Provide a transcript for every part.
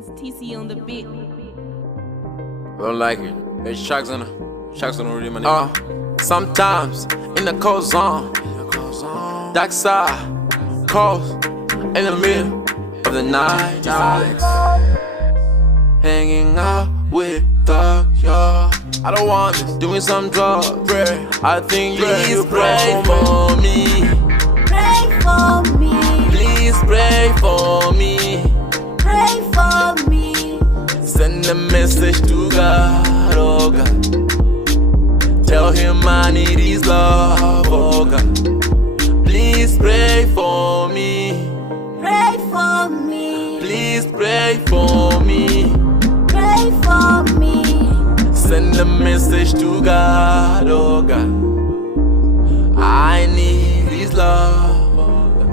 It's TC on the beat. I don't like it. There's sharks on the rhythm, my nigga. Sometimes in the cold zone, dark side, cold, in the middle of the night. Hanging out with thugs, yo. I don't want this, doing some drugs. I think you please pray for me. Pray for me. Please pray for me. Pray for me. Send a message to God, oh God. Tell him I need his love, oh God. Please pray for me. Pray for me. Please pray for me. Pray for me. Send a message to God, oh God. I need his love, oh God.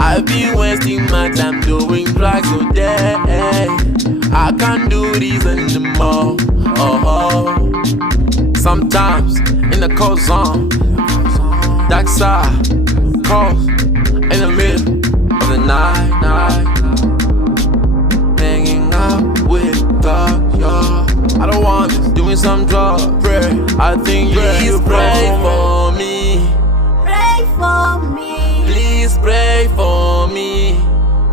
I've been wasting my time doing drugs all day. I can't do this anymore. Sometimes in the cold zone, dark side, cold, in the middle of the night. Hanging out with thugs, yo. I don't want this, doing some drugs. I think you please pray for me. Pray for me. Please pray for me.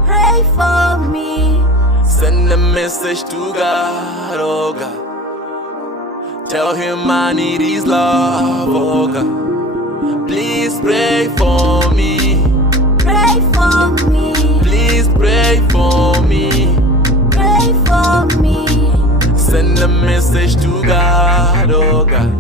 Pray for me. Send a message to God, oh God. Tell him I need his love, oh God. Please pray for me. Pray for me. Please pray for me. Pray for me. Send a message to God, oh God.